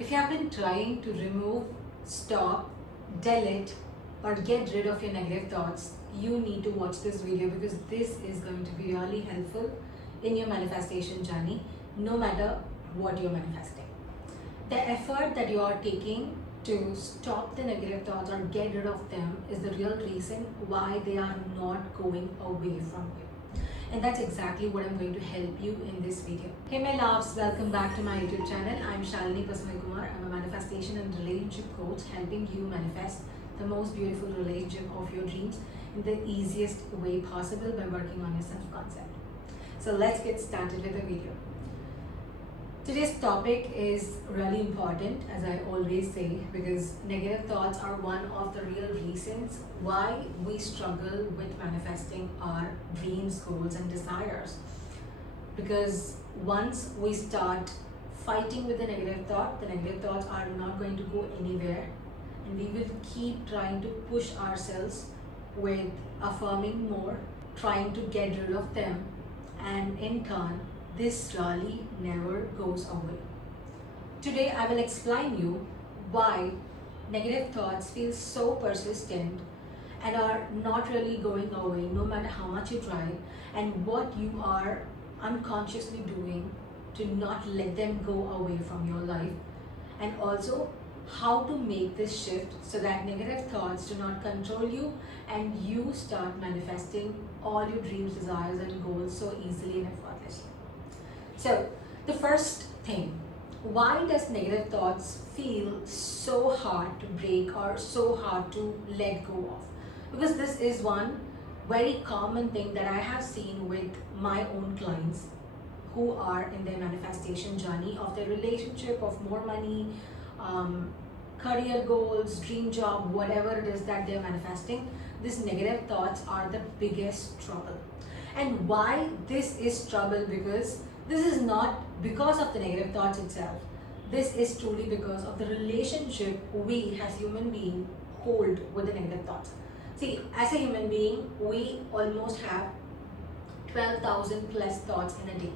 If you have been trying to remove, stop, delete, or get rid of your negative thoughts, you need to watch this video because this is going to be really helpful in your manifestation journey, no matter what you're manifesting. The effort that you are taking to stop the negative thoughts or get rid of them is the real reason why they are not going away from you. And that's exactly what I'm going to help you in this video. Hey my loves, welcome back to my YouTube channel. I'm Shalini Kumar. I'm a manifestation and relationship coach helping you manifest the most beautiful relationship of your dreams in the easiest way possible by working on your self-concept. So let's get started with the video. Today's topic is really important, as I always say, because negative thoughts are one of the real reasons why we struggle with manifesting our dreams, goals, and desires. Because once we start fighting with the negative thoughts are not going to go anywhere, and we will keep trying to push ourselves with affirming more, trying to get rid of them, and in turn, this really never goes away. Today I will explain you why negative thoughts feel so persistent and are not really going away no matter how much you try, and what you are unconsciously doing to not let them go away from your life, and also how to make this shift so that negative thoughts do not control you and you start manifesting all your dreams, desires, and goals so easily and effortlessly. So, the first thing, why does negative thoughts feel so hard to break or so hard to let go of? Because this is one very common thing that I have seen with my own clients who are in their manifestation journey of their relationship, of more money, career goals, dream job, whatever it is that they're manifesting. These negative thoughts are the biggest trouble. And why this is trouble? Because this is not because of the negative thoughts itself. This is truly because of the relationship we as human beings hold with the negative thoughts. See, as a human being, we almost have 12,000 plus thoughts in a day.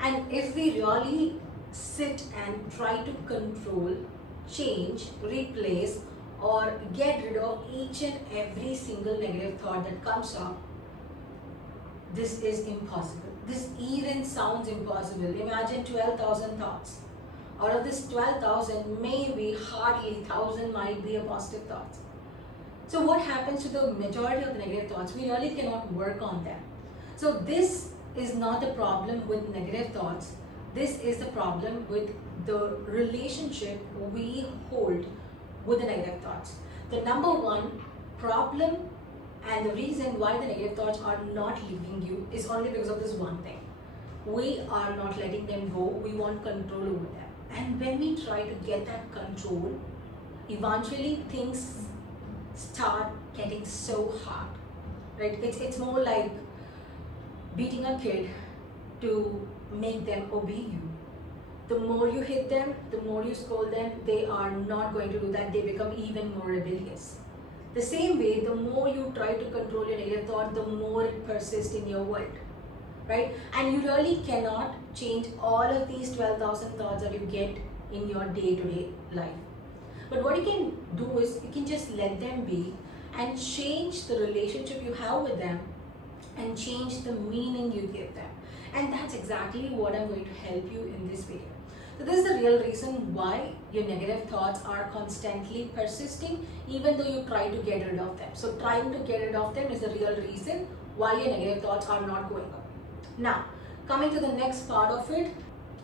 And if we really sit and try to control, change, replace, or get rid of each and every single negative thought that comes up, this is impossible. This even sounds impossible. Imagine 12,000 thoughts. Out of this 12,000, maybe hardly 1,000 might be a positive thoughts. So what happens to the majority of the negative thoughts? We really cannot work on them. So this is not the problem with negative thoughts. This is the problem with the relationship we hold with the negative thoughts. The number one problem and the reason why the negative thoughts are not leaving you is only because of this one thing. We are not letting them go. We want control over them. And when we try to get that control, eventually things start getting so hard. Right? It's more like beating a kid to make them obey you. The more you hit them, the more you scold them, they are not going to do that. They become even more rebellious. The same way, the more you try to control your negative thought, the more it persists in your world, right? And you really cannot change all of these 12,000 thoughts that you get in your day-to-day life. But what you can do is you can just let them be and change the relationship you have with them and change the meaning you give them. And that's exactly what I'm going to help you in this video. So this is the real reason why your negative thoughts are constantly persisting even though you try to get rid of them. So trying to get rid of them is the real reason why your negative thoughts are not going up. Now, coming to the next part of it.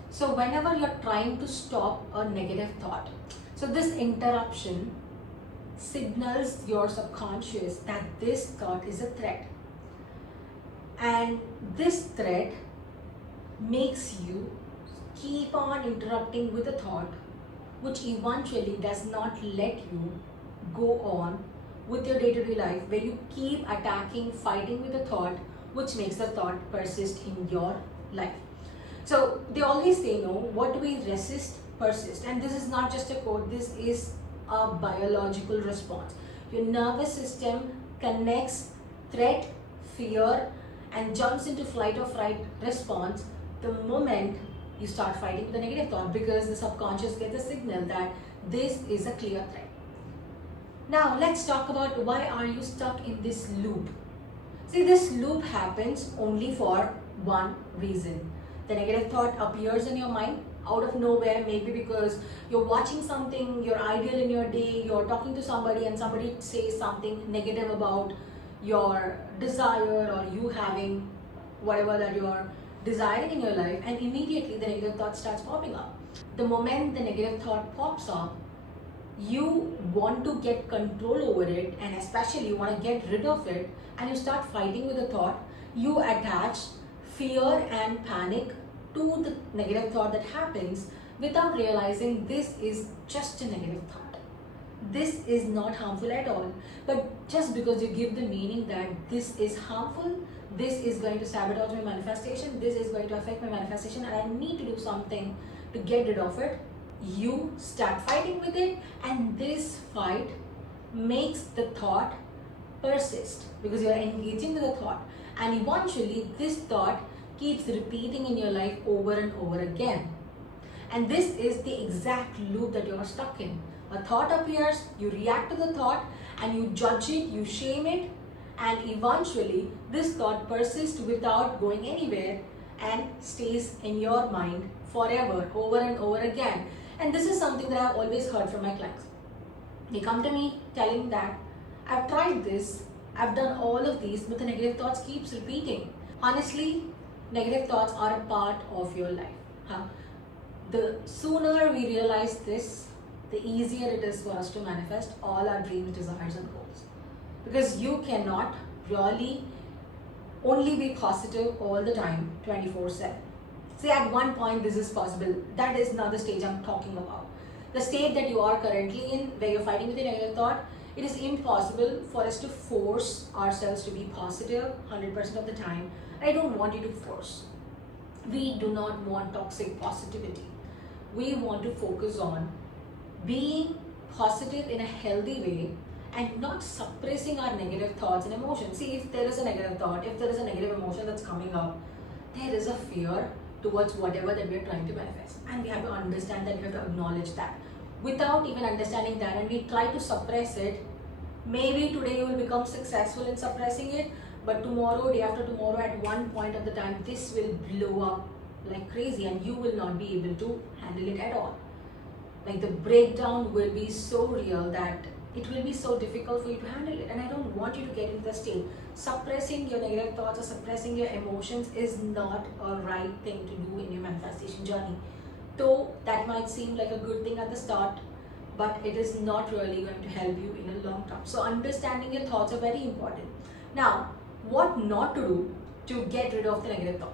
So whenever you're trying to stop a negative thought, so this interruption signals your subconscious that this thought is a threat. And this threat makes you keep on interrupting with a thought which eventually does not let you go on with your day-to-day life, where you keep attacking, fighting with a thought which makes the thought persist in your life. So they always say, no, what we resist persist. And this is not just a quote, this is a biological response. Your nervous system connects threat, fear, and jumps into flight or fright response the moment you start fighting with the negative thought because the subconscious gets a signal that this is a clear threat. Now let's talk about why are you stuck in this loop. See, this loop happens only for one reason. The negative thought appears in your mind out of nowhere, maybe because you're watching something, you're ideal in your day, you're talking to somebody and somebody says something negative about your desire or you having whatever that you're desiring in your life, and immediately the negative thought starts popping up. The moment the negative thought pops up, you want to get control over it, and especially you want to get rid of it, and you start fighting with the thought. You attach fear and panic to the negative thought that happens without realizing this is just a negative thought. This is not harmful at all, but just because you give the meaning that this is harmful, this is going to sabotage my manifestation, this is going to affect my manifestation, and I need to do something to get rid of it, you start fighting with it, and this fight makes the thought persist because you are engaging with the thought, and eventually this thought keeps repeating in your life over and over again. And this is the exact loop that you are stuck in. A thought appears, you react to the thought, and you judge it, you shame it, and eventually this thought persists without going anywhere and stays in your mind forever, over and over again. And this is something that I've always heard from my clients. They come to me telling that I've tried this, I've done all of these, but the negative thoughts keeps repeating. Honestly, negative thoughts are a part of your life. The sooner we realize this, the easier it is for us to manifest all our dreams, desires, and goals. Because you cannot really only be positive all the time, 24/7. See, at one point this is possible. That is not the stage I'm talking about. The state that you are currently in, where you're fighting with a negative thought, it is impossible for us to force ourselves to be positive 100% of the time. I don't want you to force. We do not want toxic positivity. We want to focus on being positive in a healthy way and not suppressing our negative thoughts and emotions. See, if there is a negative thought, if there is a negative emotion that's coming up, there is a fear towards whatever that we are trying to manifest. And we have to understand that, we have to acknowledge that. Without even understanding that, and we try to suppress it, maybe today you will become successful in suppressing it, but tomorrow, day after tomorrow, at one point of the time, this will blow up like crazy and you will not be able to handle it at all. Like the breakdown will be so real that it will be so difficult for you to handle it. And I don't want you to get into the state. Suppressing your negative thoughts or suppressing your emotions is not a right thing to do in your manifestation journey. Though that might seem like a good thing at the start, but it is not really going to help you in a long term. So understanding your thoughts are very important. Now, what not to do to get rid of the negative thoughts?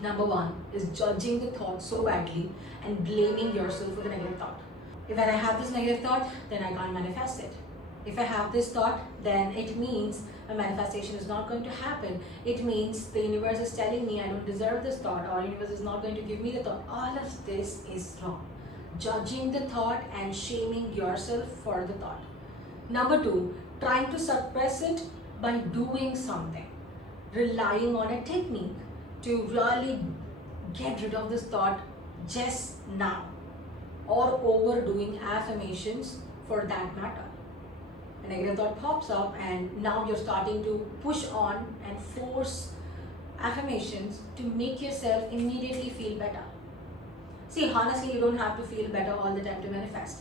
Number one is judging the thought so badly and blaming yourself for the negative thought. If I have this negative thought, then I can't manifest it. If I have this thought, then it means my manifestation is not going to happen. It means the universe is telling me I don't deserve this thought, or universe is not going to give me the thought. All of this is wrong. Judging the thought and shaming yourself for the thought. Number two, trying to suppress it by doing something. Relying on a technique to really get rid of this thought just now, or overdoing affirmations for that matter. A negative thought pops up and now you're starting to push on and force affirmations to make yourself immediately feel better. See, honestly, you don't have to feel better all the time to manifest.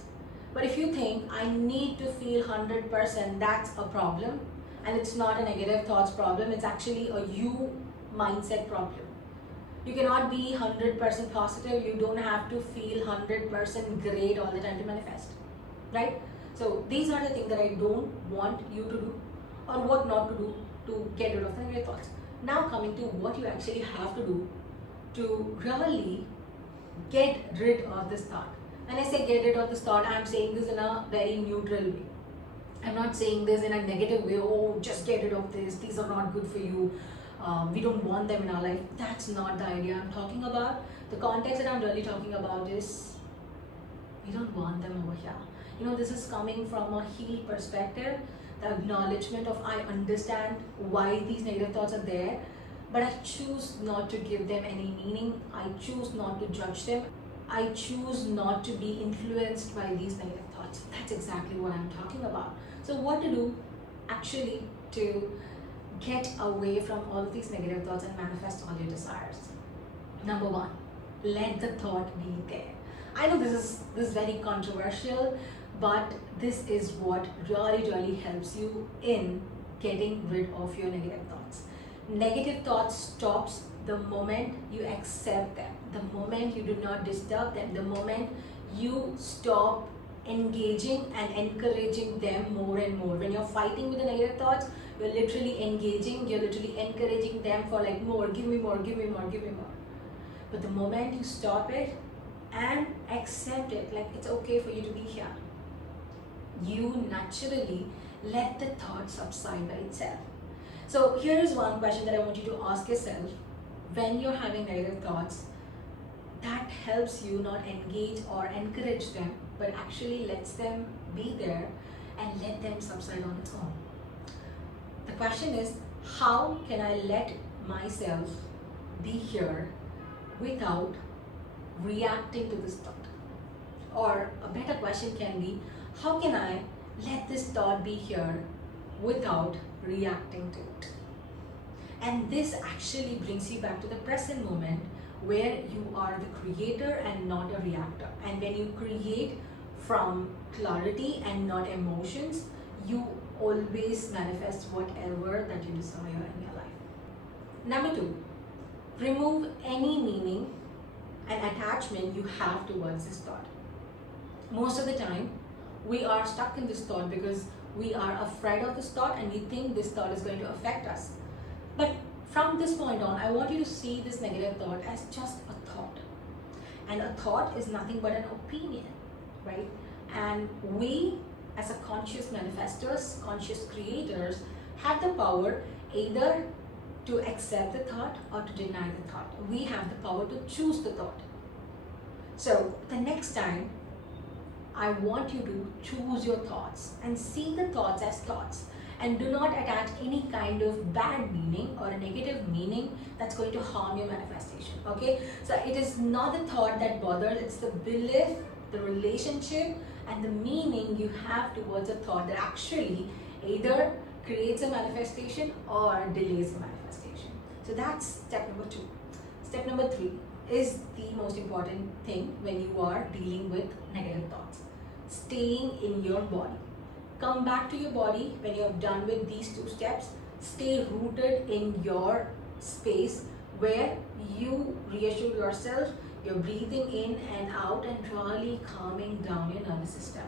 But if you think I need to feel 100%, that's a problem. And it's not a negative thoughts problem, it's actually a you mindset problem. You cannot be 100% positive. You don't have to feel 100% great all the time to manifest, right? So these are the things that I don't want you to do, or what not to do to get rid of the negative thoughts. Now coming to what you actually have to do to really get rid of this thought. When I say get rid of this thought, I'm saying this in a very neutral way. I'm not saying this in a negative way. Oh, just get rid of this. These are not good for you. We don't want them in our life. That's not the idea I'm talking about. The context that I'm really talking about is we don't want them over here. You know, this is coming from a healed perspective, the acknowledgement of I understand why these negative thoughts are there. but I choose not to give them any meaning. I choose not to judge them. I choose not to be influenced by these negative thoughts. That's exactly what I'm talking about. So what to do actually to get away from all of these negative thoughts and manifest all your desires? Number one, let the thought be there. I know this is very controversial, but this is what really helps you in getting rid of your negative thoughts. Negative thoughts stops the moment you accept them, the moment you do not disturb them, the moment you stop engaging and encouraging them more and more. When you're fighting with the negative thoughts, you're literally engaging, you're literally encouraging them for like more, give me more, give me more, give me more. But the moment you stop it and accept it, like it's okay for you to be here, you naturally let the thought subside by itself. So here is one question that I want you to ask yourself when you're having negative thoughts that helps you not engage or encourage them, but actually lets them be there and let them subside on its own. The question is, how can I let myself be here without reacting to this thought? Or a better question can be, how can I let this thought be here without reacting to it? And this actually brings you back to the present moment where you are the creator and not a reactor. And when you create from clarity and not emotions, you always manifest whatever that you desire in your life. Number two, remove any meaning and attachment you have towards this thought. Most of the time, we are stuck in this thought because we are afraid of this thought and we think this thought is going to affect us. But from this point on, I want you to see this negative thought as just a thought. And a thought is nothing but an opinion, right? And we, as a conscious manifestors, conscious creators, have the power either to accept the thought or to deny the thought. We have the power to choose the thought. So the next time, I want you to choose your thoughts and see the thoughts as thoughts, and do not attach any kind of bad meaning or a negative meaning that's going to harm your manifestation. Okay, so it is not the thought that bothers, it's the belief, the relationship and the meaning you have towards a thought that actually either creates a manifestation or delays a manifestation. So that's step number two. Step number three is the most important thing when you are dealing with negative thoughts. Staying in your body. Come back to your body when you are done with these two steps. Stay rooted in your space where you reassure yourself, you're breathing in and out and really calming down your nervous system.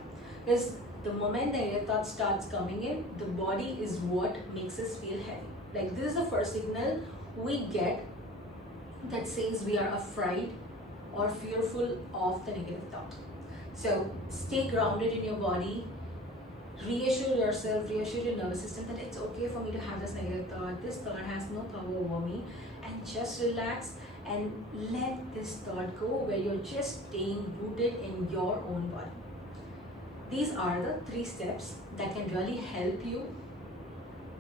Because the moment the negative thought starts coming in, the body is what makes us feel heavy. Like this is the first signal we get that says we are afraid or fearful of the negative thought. So stay grounded in your body, reassure yourself, reassure your nervous system that it's okay for me to have this negative thought. This thought has no power over me, and just relax and let this thought go where you're just staying rooted in your own body. These are the three steps that can really help you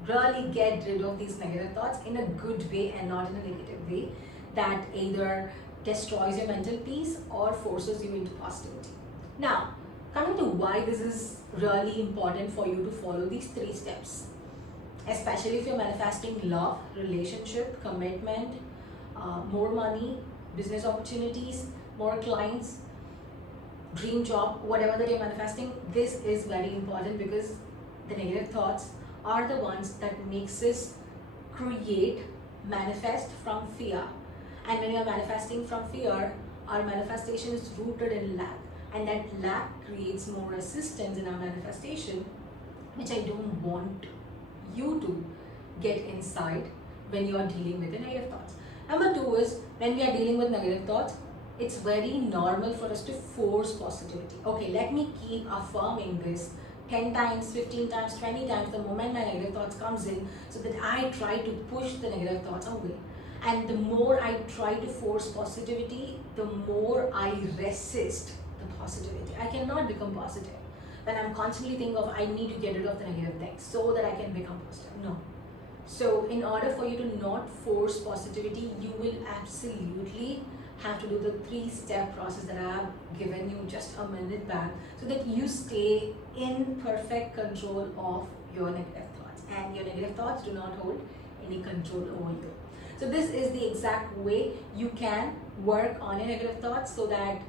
really get rid of these negative thoughts in a good way and not in a negative way that either destroys your mental peace or forces you into positivity. Now, coming to why this is really important for you to follow these three steps, especially if you're manifesting love, relationship, commitment, more money, business opportunities, more clients, dream job, whatever that you're manifesting, this is very important because the negative thoughts are the ones that makes us create, manifest from fear. And when you're manifesting from fear, our manifestation is rooted in lack. And that lack creates more resistance in our manifestation, which I don't want you to get inside when you are dealing with the negative thoughts. Number two is, when we are dealing with negative thoughts, it's very normal for us to force positivity. Okay, let me keep affirming this 10 times, 15 times, 20 times the moment my negative thoughts comes in, so that I try to push the negative thoughts away. And the more I try to force positivity, the more I resist the positivity. I cannot become positive when I'm constantly thinking of I need to get rid of the negative things so that I can become positive. No. So in order for you to not force positivity, you will absolutely have to do the 3-step process that I have given you just a minute back, so that you stay in perfect control of your negative thoughts, and your negative thoughts do not hold any control over you. So this is the exact way you can work on your negative thoughts, so that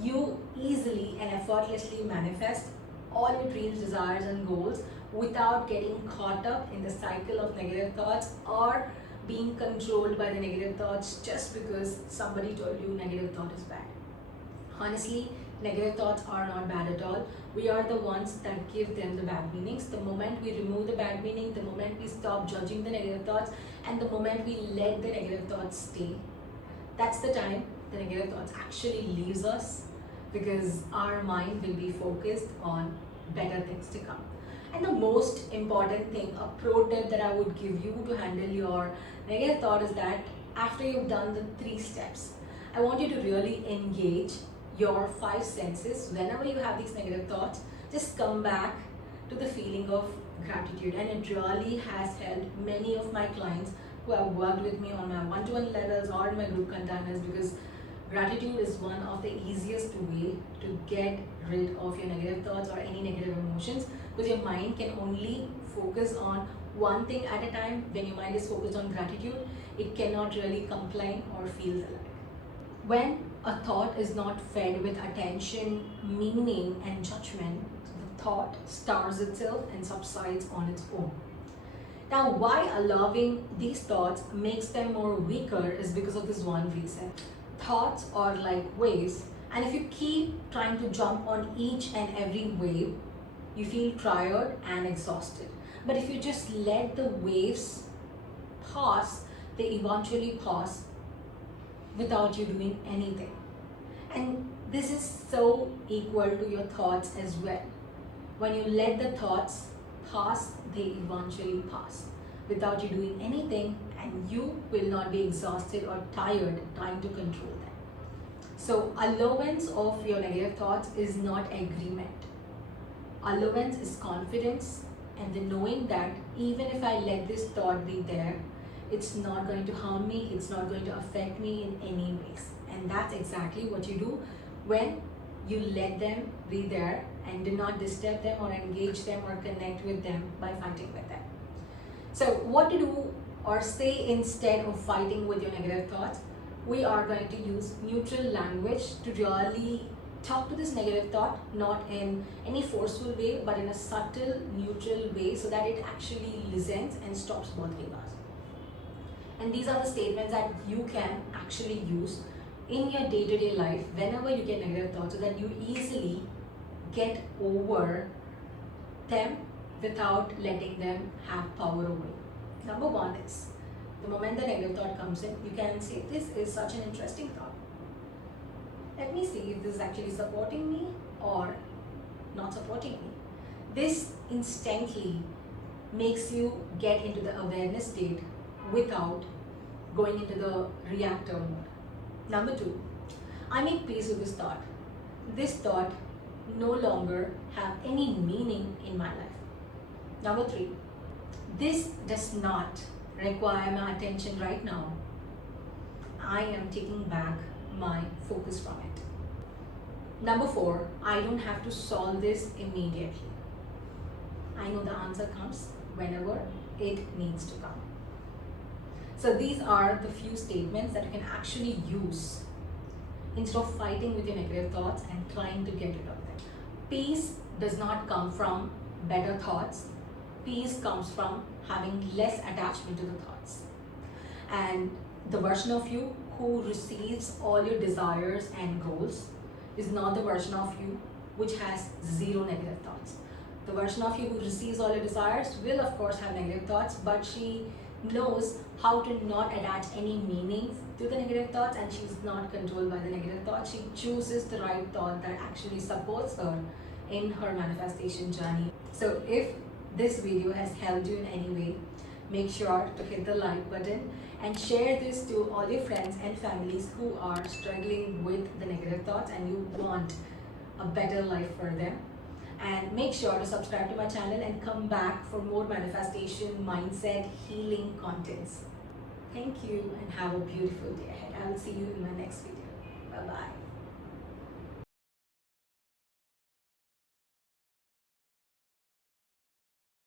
you easily and effortlessly manifest all your dreams, desires and goals without getting caught up in the cycle of negative thoughts, or being controlled by the negative thoughts just because somebody told you negative thought is bad. Honestly, negative thoughts are not bad at all. We are the ones that give them the bad meanings. The moment we remove the bad meaning, the moment we stop judging the negative thoughts, and the moment we let the negative thoughts stay, that's the time the negative thoughts actually leaves us, because our mind will be focused on better things to come. And the most important thing, a pro tip that I would give you to handle your negative thought, is that after you've done the 3 steps, I want you to really engage your 5 senses. Whenever you have these negative thoughts, just come back to the feeling of gratitude. And it really has helped many of my clients who have worked with me on my one-to-one levels or in my group containers, because gratitude is one of the easiest way to get rid of your negative thoughts or any negative emotions, because your mind can only focus on one thing at a time. When your mind is focused on gratitude, it cannot really complain or feel alive. When a thought is not fed with attention, meaning and judgment, the thought stars itself and subsides on its own. Now, why allowing these thoughts makes them more weaker is because of this one reason. Thoughts are like waves, and if you keep trying to jump on each and every wave, you feel tired and exhausted. But if you just let the waves pass, they eventually pass without you doing anything. And this is so equal to your thoughts as well. When you let the thoughts pass, they eventually pass without you doing anything, and you will not be exhausted or tired trying to control them. So allowance of your negative thoughts is not agreement. Allowance is confidence, and the knowing that even if I let this thought be there, it's not going to harm me, it's not going to affect me in any ways. And that's exactly what you do when you let them be there and do not disturb them or engage them or connect with them by fighting with them. So what to do or say instead of fighting with your negative thoughts? We are going to use neutral language to really talk to this negative thought, not in any forceful way, but in a subtle, neutral way, so that it actually listens and stops bothering us. And these are the statements that you can actually use in your day-to-day life whenever you get negative thoughts, so that you easily get over them without letting them have power over you. Number 1 is, the moment the negative thought comes in, you can say, this is such an interesting thought. Let me see if this is actually supporting me or not supporting me. This instantly makes you get into the awareness state without going into the reactor mode. Number 2, I make peace with this thought. This thought no longer have any meaning in my life. Number 3, this does not require my attention right now. I am taking back my focus from it. Number 4, I don't have to solve this immediately. I know the answer comes whenever it needs to come. So these are the few statements that you can actually use instead of fighting with your negative thoughts and trying to get rid of them. Peace does not come from better thoughts. Peace comes from having less attachment to the thoughts. And the version of you who receives all your desires and goals is not the version of you which has 0 negative thoughts. The version of you who receives all your desires will of course have negative thoughts, but she knows how to not attach any meanings to the negative thoughts, and she's not controlled by the negative thoughts. She chooses the right thought that actually supports her in her manifestation journey. So if this video has helped you in any way, make sure to hit the like button and share this to all your friends and families who are struggling with the negative thoughts and you want a better life for them. And make sure to subscribe to my channel and come back for more manifestation, mindset, healing contents. Thank you and have a beautiful day ahead. I will see you in my next video. Bye bye.